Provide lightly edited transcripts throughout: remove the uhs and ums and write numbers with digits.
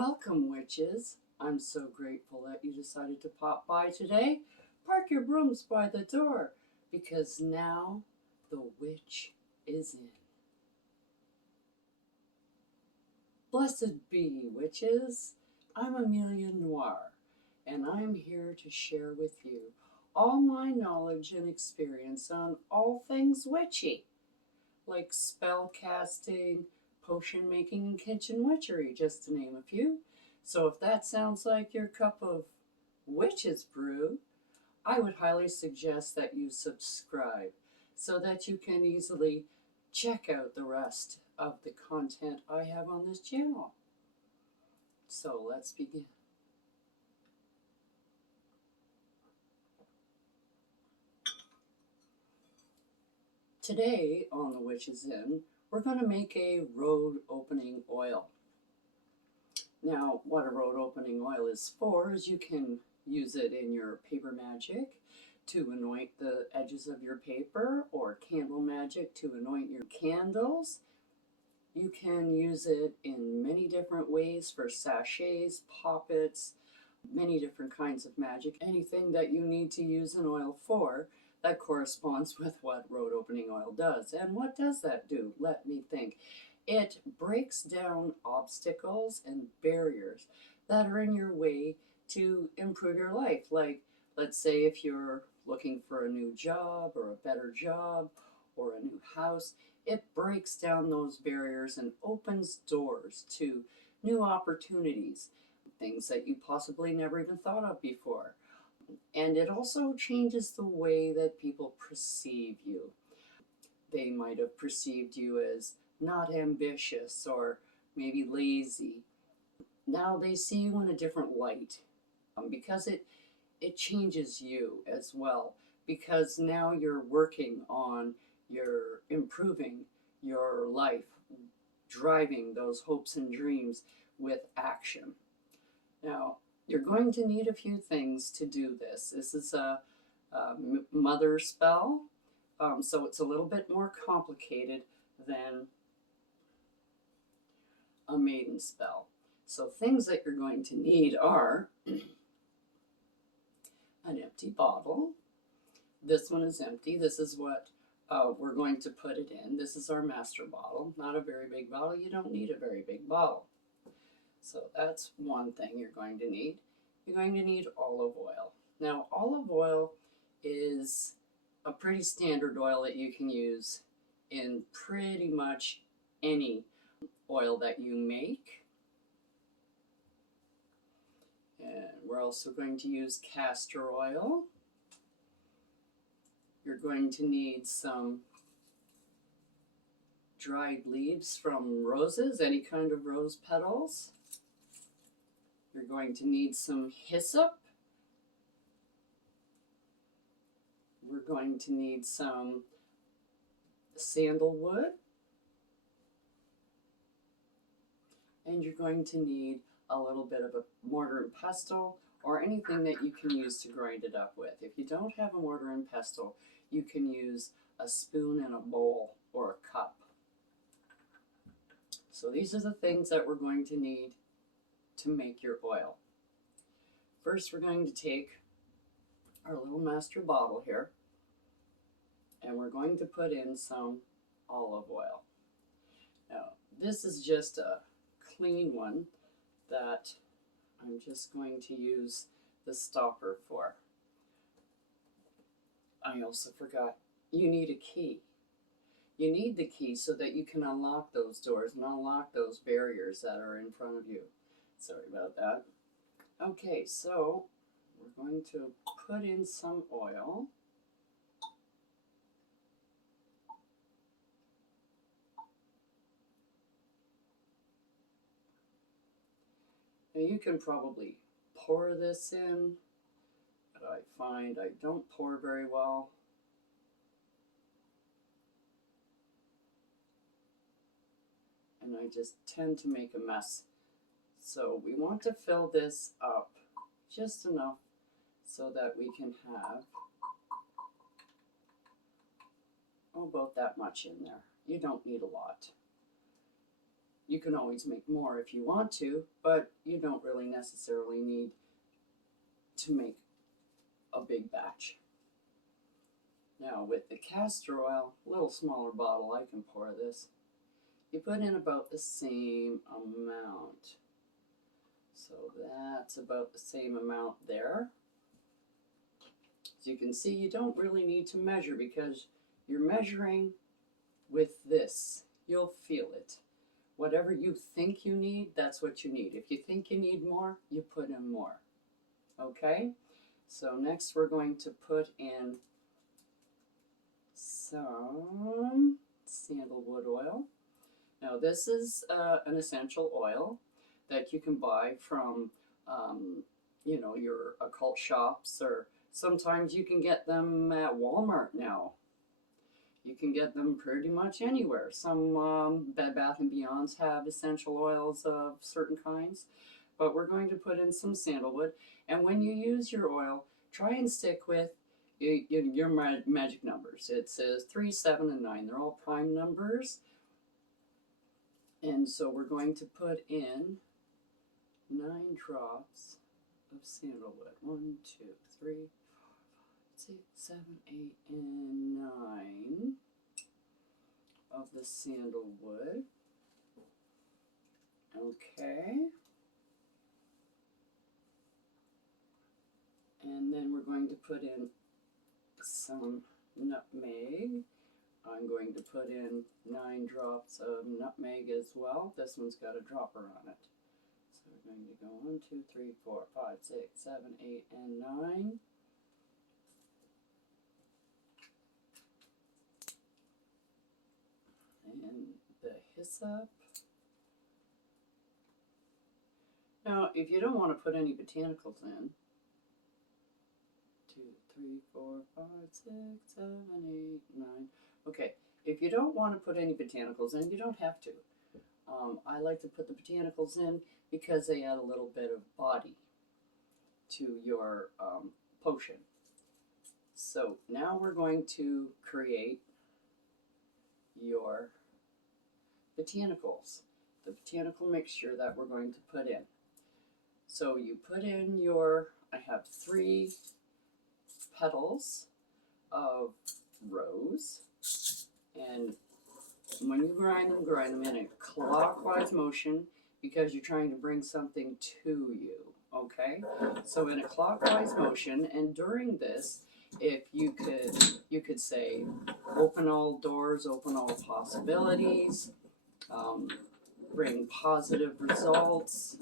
Welcome, witches. I'm so grateful that you decided to pop by today. Park your brooms by the door because now the witch is in. Blessed be, witches. I'm Amelia Noir, and I'm here to share with you all my knowledge and experience on all things witchy, like spell casting, potion making, and kitchen witchery, just to name a few. So if that sounds like your cup of witch's brew, I would highly suggest that you subscribe so that you can easily check out the rest of the content I have on this channel. So let's begin. Today on The Witch's Inn, we're going to make a road opening oil. Now, what a road opening oil is for is you can use it in your paper magic to anoint the edges of your paper, or candle magic to anoint your candles. You can use it in many different ways for sachets, poppets, many different kinds of magic. Anything that you need to use an oil for that corresponds with what road opening oil does. And what does that do? Let me think. It breaks down obstacles and barriers that are in your way to improve your life. Like, let's say if you're looking for a new job or a better job or a new house, it breaks down those barriers and opens doors to new opportunities, things that you possibly never even thought of before. And it also changes the way that people perceive you. They might have perceived you as not ambitious or maybe lazy. Now they see you in a different light because it changes you as well, because now you're working on your improving your life, driving those hopes and dreams with action. Now, you're going to need a few things to do this. This is a mother spell, so it's a little bit more complicated than a maiden spell. So things that you're going to need are an empty bottle. This one is empty. This is what we're going to put it in. This is our master bottle, not a very big bottle. You don't need a very big bottle. So that's one thing you're going to need. You're going to need olive oil. Now, olive oil is a pretty standard oil that you can use in pretty much any oil that you make. And we're also going to use castor oil. You're going to need some dried leaves from roses, any kind of rose petals. You're going to need some hyssop. We're going to need some sandalwood. And you're going to need a little bit of a mortar and pestle or anything that you can use to grind it up with. If you don't have a mortar and pestle, you can use a spoon and a bowl or a cup. So these are the things that we're going to need to make your oil. First, we're going to take our little master bottle here, and we're going to put in some olive oil. Now, this is just a clean one that I'm just going to use the stopper for. I also forgot, you need a key. You need the key so that you can unlock those doors and unlock those barriers that are in front of you. Sorry about that. Okay, so we're going to put in some oil. Now you can probably pour this in, but I find I don't pour very well. And I just tend to make a mess. So we want to fill this up just enough so that we can have about that much in there. You don't need a lot. You can always make more if you want to, but you don't really necessarily need to make a big batch. Now with the castor oil, a little smaller bottle, I can pour this. You put in about the same amount. So that's about the same amount there. As you can see, you don't really need to measure because you're measuring with this. You'll feel it. Whatever you think you need, that's what you need. If you think you need more, you put in more. Okay? So next we're going to put in some sandalwood oil. Now this is an essential oil that you can buy from, you know, your occult shops, or sometimes you can get them at Walmart now. You can get them pretty much anywhere. Some Bed Bath & Beyonds have essential oils of certain kinds, but we're going to put in some sandalwood. And when you use your oil, try and stick with your magic numbers. It says 3, 7, and 9. They're all prime numbers. And so we're going to put in 9 drops of sandalwood. 1, 2, 3, 4, 5, 6, 7, 8, and 9 of the sandalwood. Okay. And then we're going to put in some nutmeg. I'm going to put in 9 drops of nutmeg as well. This one's got a dropper on it. So we're going to go 1, 2, 3, 4, 5, 6, 7, 8, and 9. And the hyssop. Now, if you don't want to put any botanicals in, 2, 3, 4, 5, 6, 7, 8, 9. Okay, if you don't want to put any botanicals in, you don't have to. I like to put the botanicals in because they add a little bit of body to your potion. So now we're going to create your botanicals, the botanical mixture that we're going to put in. So you put in your, I have 3 petals of rose, and when you grind them in a clockwise motion because you're trying to bring something to you, okay? So in a clockwise motion, and during this, if you could say, open all doors, open all possibilities, bring positive results,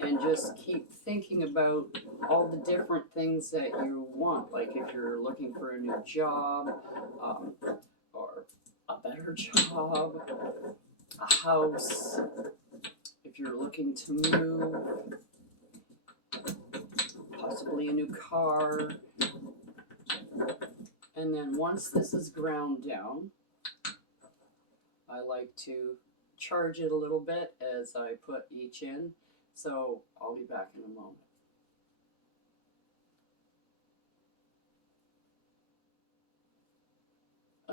and just keep thinking about all the different things that you want. Like if you're looking for a new job, or a better job, a house, if you're looking to move, possibly a new car. And then once this is ground down, I like to charge it a little bit as I put each in. So I'll be back in a moment.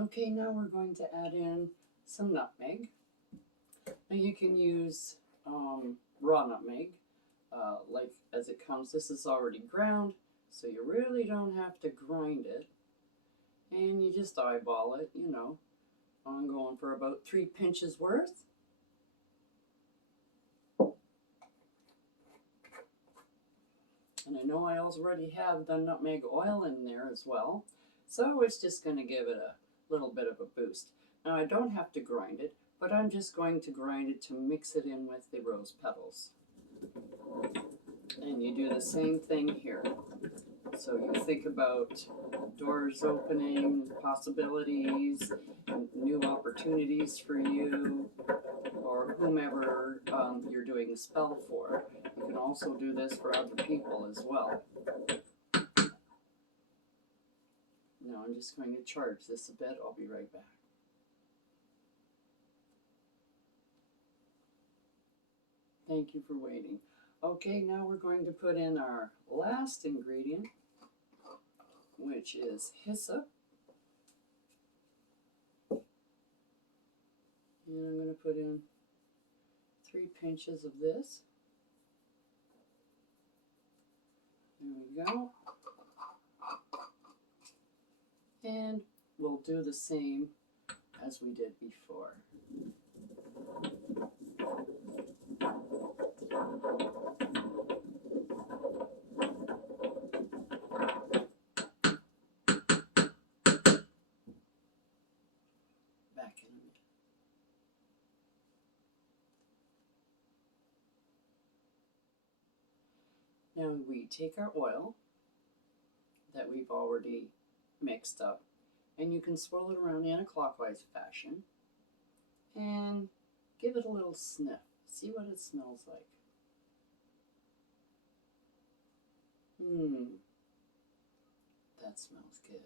Okay, now we're going to add in some nutmeg. Now you can use raw nutmeg, like as it comes. This is already ground, so you really don't have to grind it. And you just eyeball it, you know. I'm going for about 3 pinches worth. And I know I already have the nutmeg oil in there as well, so it's just going to give it a little bit of a boost. Now I don't have to grind it, but I'm just going to grind it to mix it in with the rose petals. And you do the same thing here. So you think about doors opening, possibilities, new opportunities for you, or whomever you're doing the spell for. You can also do this for other people as well. Now I'm just going to charge this a bit. I'll be right back. Thank you for waiting. Okay, now we're going to put in our last ingredient, which is hyssop. And I'm going to put in 3 pinches of this. There we go. And we'll do the same as we did before. Back in a minute. Now we take our oil that we've already mixed up, and you can swirl it around in a clockwise fashion and give it a little sniff. See what it smells like. That smells good.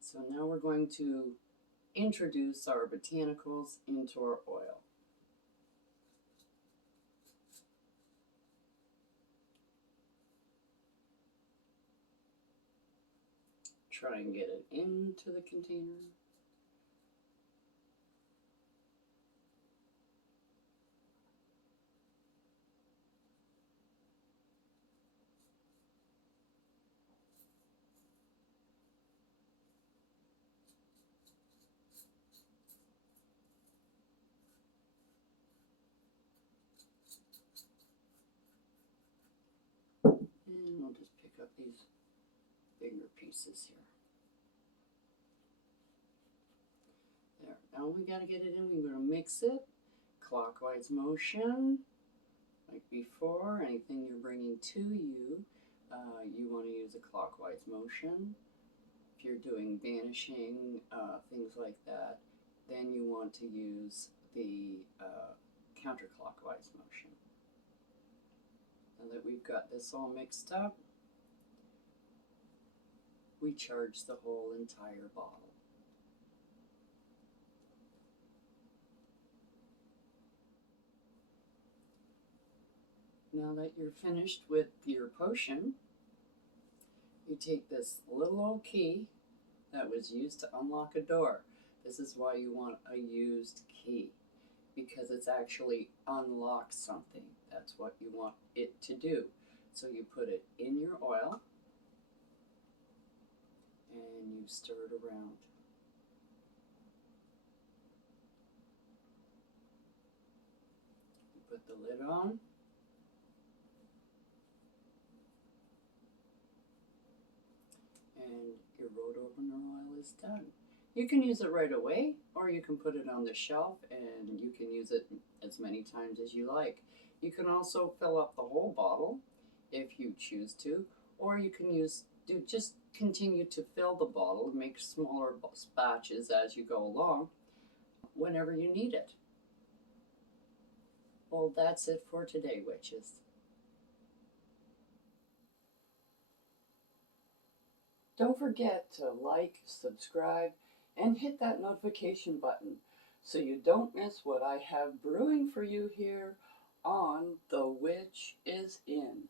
So now we're going to introduce our botanicals into our oil. Try and get it into the container. And we'll just pick up these bigger pieces here. There. Now we got to get it in. We're going to mix it clockwise motion, like before. Anything you're bringing to you, you want to use a clockwise motion. If you're doing vanishing, things like that, then you want to use the counterclockwise motion. Now that we've got this all mixed up, we charge the whole entire bottle. Now that you're finished with your potion, you take this little old key that was used to unlock a door. This is why you want a used key, because it's actually unlocks something. That's what you want it to do. So you put it in your oil and you stir it around. You put the lid on. And your road opener oil is done. You can use it right away, or you can put it on the shelf and you can use it as many times as you like. You can also fill up the whole bottle if you choose to, or you can just continue to fill the bottle and make smaller batches as you go along whenever you need it. Well, that's it for today, witches. Don't forget to like, subscribe, and hit that notification button so you don't miss what I have brewing for you here on The Witch is In.